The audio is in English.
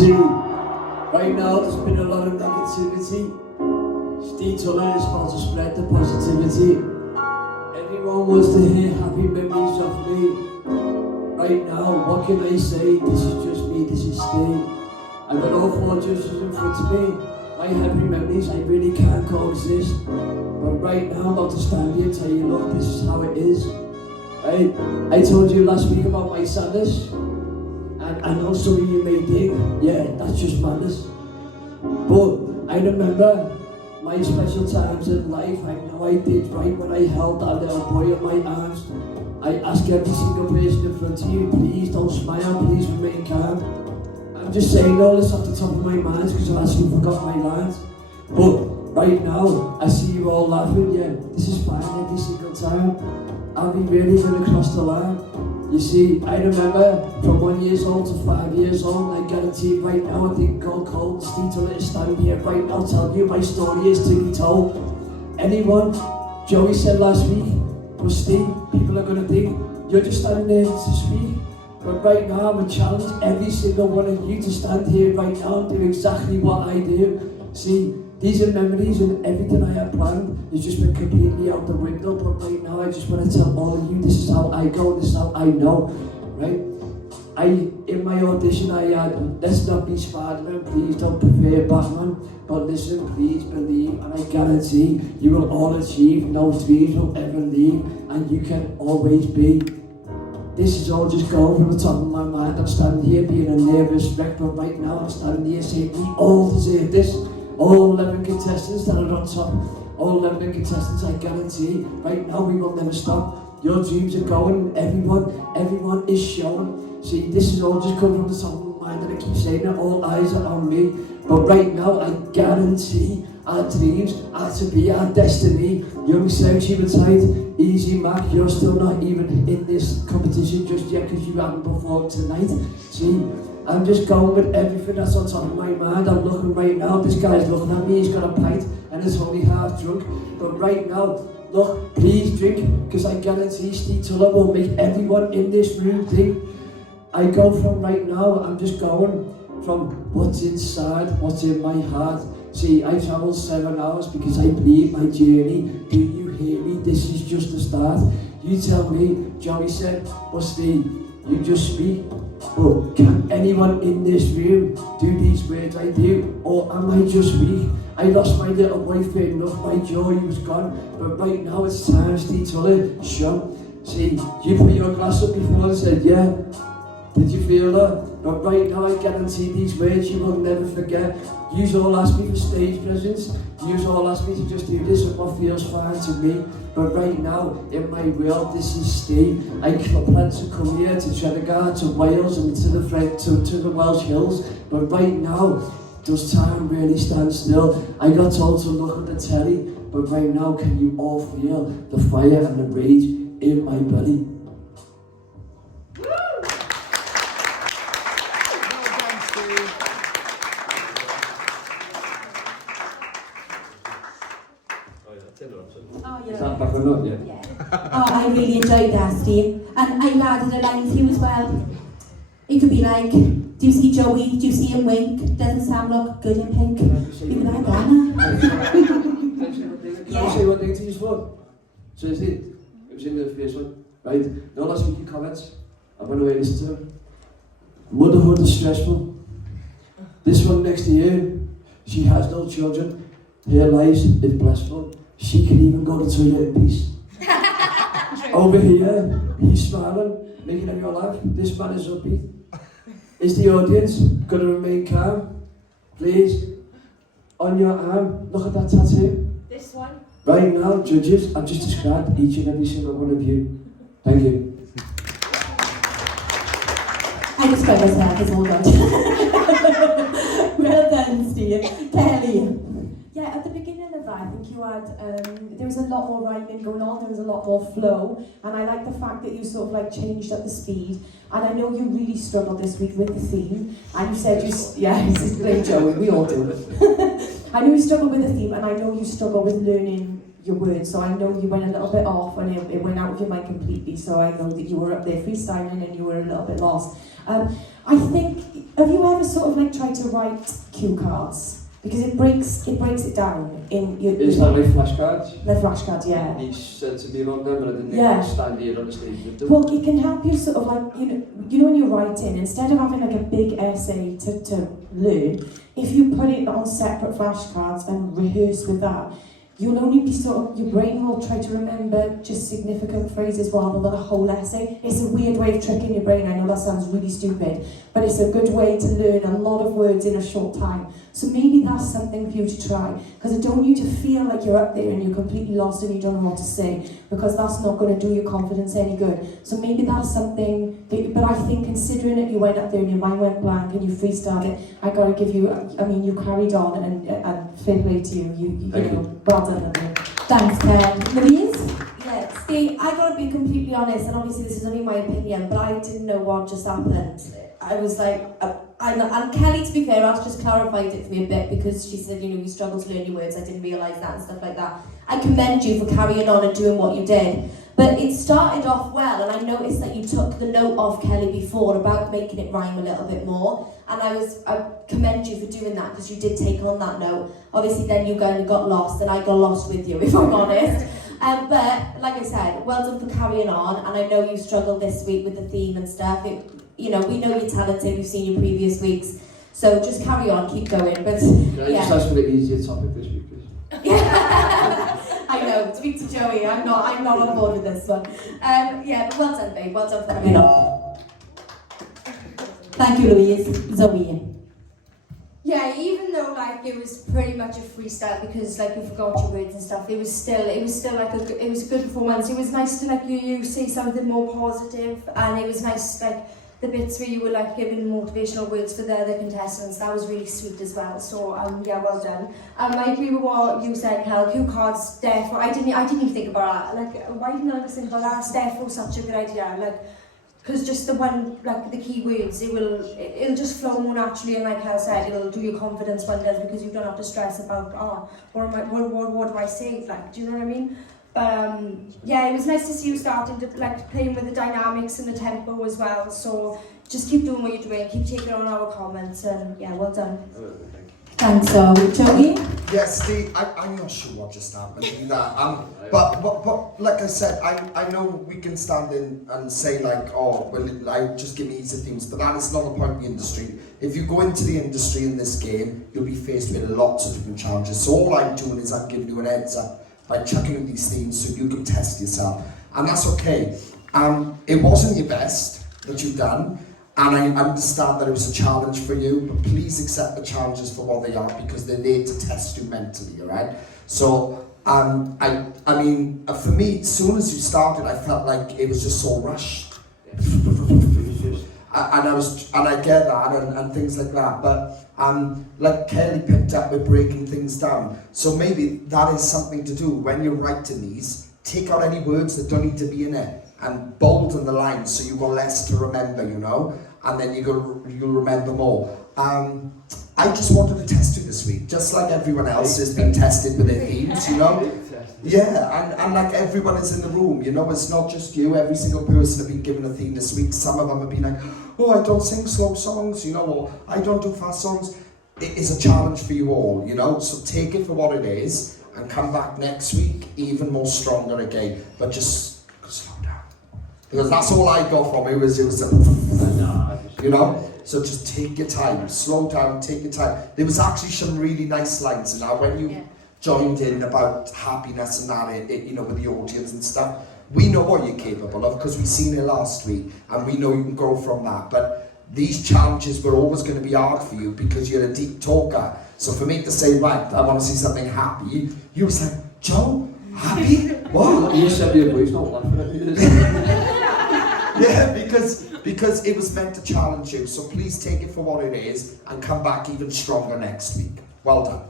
See, right now there's been a lot of negativity. Steve Tullett is supposed to spread the positivity. Everyone wants to hear happy memories of me. Right now, what can I say? This is just me, this is Steve. I've got all four judges in front of me. My happy memories, I really can't coexist. But right now, I'm about to stand here and tell you, look, this is how it is. Right? I told you last week about my sadness. And I know some of you may think, yeah, that's just madness. But I remember my special times in life. I know I did right when I held that little boy in my arms. I ask every single person in front of you, please don't smile, please remain calm. I'm just saying all this off the top of my mind because I actually forgot my lines. But right now, I see you all laughing, yeah, this is fine every single time. Are we really going to cross the line? You see, I remember from 1 year old to 5 years old, and I guarantee right now I think Gold Cold, Steve Tullett is standing here right now telling you my story is to be told. Anyone, Joey said last week, but Steve, people are going to think, you're just standing there to speak. But right now, I'm going to challenge every single one of you to stand here right now and do exactly what I do. See, these are memories and everything I had planned has just been completely out the window. But right now, I just want to tell all of you, this is how I go, this is how I know, right? In my audition, I had, let's not be Spider-Man, please don't prefer Batman. But listen, please believe, and I guarantee you will all achieve, no dreams will ever leave, and you can always be. This is all just going from the top of my mind. I'm standing here being a nervous wreck, but right now I'm standing here saying we all deserve this. All 11 contestants that are on top, all 11 contestants, I guarantee, right now we will never stop. Your dreams are going, everyone is showing. See, this is all just coming from the top of my mind, and I keep saying that all eyes are on me. But right now, I guarantee our dreams are to be our destiny. Young sexy but tight, easy Mac, you're still not even in this competition just yet because you haven't performed tonight. See, I'm just going with everything that's on top of my mind. I'm looking right now, this guy's looking at me, he's got a pint and is only half drunk. But right now, look, please drink, because I guarantee Steve Tullett will make everyone in this room think. I go from right now, I'm just going from what's inside, what's in my heart. See, I travelled 7 hours because I believe my journey. Do you hear me? This is just the start. You tell me, Joey said, but Steve, you just speak. But can anyone in this room do these words I do? Or am I just weak? I lost my little boy fair enough, my joy was gone. But right now it's time, Steve Tullett, show. See, you put your glass up before and said, yeah. Did you feel that? But right now I guarantee these words you will never forget. You all ask me for stage presence. You all ask me to just do this and what feels fine to me. But right now, in my world, this is Steve. I plan to come here to Tredegar, to Wales and to the Welsh Hills. But right now, does time really stand still? I got told to look at the telly. But right now, can you all feel the fire and the rage in my belly? Oh, yeah. Is that back or not yet? Yeah. Oh, I really enjoyed that, Steve. And I've added a line to you as well. It could be like, do you see Joey? Do you see him wink? Doesn't Sam look good in pink? You could like that. Can I say one thing to you, Sport? So is it? It was in the first one, right? No, last week your comments. I went away and listened to them. Motherhood is stressful. This one next to you, she has no children. Her life is blissful. She can even go to the toilet in peace. Over here, he's smiling, making everyone laugh. This man is upbeat. Is the audience going to remain calm? Please, on your arm, look at that tattoo. This one? Right now, judges, I've just described each and every single one of you. Thank you. I described myself as all done. Well done, Steve. Kelly. Yeah, at the beginning of that, I think you had, there was a lot more rhyming going on, there was a lot more flow, and I like the fact that you sort of like changed up the speed. And I know you really struggled this week with the theme, and you said yeah, it's great, Joey, we all do. I know you struggle with the theme, and I know you struggle with learning your words, so I know you went a little bit off and it went out of your mind completely, so I know that you were up there freestyling and you were a little bit lost. I think, have you ever sort of like tried to write cue cards? Because it breaks it down in your... Is that like flashcards? Like flashcards, yeah. He said to me about them, but I didn't stand here on the stage with them. Well, it can help you sort of like, you know when you're writing, instead of having like a big essay to learn, if you put it on separate flashcards and rehearse with that, you'll only be sort of, your brain will try to remember just significant phrases rather than a whole essay. It's a weird way of tricking your brain. I know that sounds really stupid, but it's a good way to learn a lot of words in a short time. So maybe that's something for you to try, because I don't want you to feel like you're up there and you're completely lost and you don't know what to say, because that's not going to do your confidence any good. So maybe that's something, but I think considering that you went up there and your mind went blank and you freestyled it, I got to give you, I mean, you carried on and fair play to you, you know, well done. Thanks, Ken. Louise? Yeah, see, I gotta be completely honest, and obviously this is only my opinion, but I didn't know what just happened. I was like, and Kelly, to be fair, has just clarified it for me a bit, because she said, you know, you struggle to learn your words, I didn't realise that and stuff like that. I commend you for carrying on and doing what you did. But it started off well, and I noticed that you took the note off Kelly before about making it rhyme a little bit more, and I commend you for doing that, because you did take on that note. Obviously then you kind of got lost, and I got lost with you, if I'm honest. But like I said, well done for carrying on, and I know you struggled this week with the theme and stuff. You know, we know you're talented, we've seen your previous weeks, so just carry on, keep going. But can I just ask for the easier topic this week, please? Yeah. I know, speak to Joey, I'm not on board with this one. Yeah, but well done, babe, well done for carrying on. Thank you, Louise. Zoe. Yeah, even though like it was pretty much a freestyle, because like you forgot your words and stuff, it was still like it was a good performance. It was nice to like you say something more positive, and it was nice like the bits where you were like giving motivational words for the other contestants. That was really sweet as well. So yeah, well done. I agree with what you said, Cal. Cue cards, therefore, I didn't even think about that. Like, why didn't I ever think about that? It's therefore such a good idea. Like, because just the one, like the key words, it'll just flow more naturally, and like Cal said, it'll do your confidence wonders, because you don't have to stress about what do I say? Like, do you know what I mean? Yeah, it was nice to see you starting to like playing with the dynamics and the tempo as well. So just keep doing what you're doing, keep taking on our comments, and yeah, well done. Thanks, Joey. Yes, I'm not sure what just happened either. But like I said, I know we can stand in and say like, oh, well, just give me easy things, but that is not the point of the industry. If you go into the industry in this game, you'll be faced with lots of different challenges. So all I'm doing is I'm giving you an heads up by chucking in these themes so you can test yourself, and that's okay. It wasn't your best that you've done, and I understand that it was a challenge for you, but please accept the challenges for what they are, because they're there to test you mentally, alright? So, I mean, for me, as soon as you started, I felt like it was just so rushed. And I get that and things like that, but like Kelly picked up with breaking things down. So maybe that is something to do when you're writing these. Take out any words that don't need to be in it and bolden the lines so you've got less to remember, you know, and then you'll remember more. I just wanted to test you this week, just like everyone else has been tested with their themes, you know. Yeah, and like everyone is in the room, you know, it's not just you. Every single person have been given a theme this week. Some of them have been like, oh, I don't sing slow songs, you know, or I don't do fast songs. It is a challenge for you all, you know, so take it for what it is and come back next week even more stronger again, but just slow down. Because that's all I got from it was a, you know, so just take your time, slow down, take your time. There was actually some really nice lines in that when you joined in about happiness and that, you know, with the audience and stuff. We know what you're capable of because we've seen it last week, and we know you can grow from that. But these challenges were always going to be hard for you because you're a deep talker. So for me to say, right, I want to see something happy, you was like, Joe, happy? What? You said your voice, not laughing at me. Yeah, because it was meant to challenge you. So please take it for what it is and come back even stronger next week. Well done.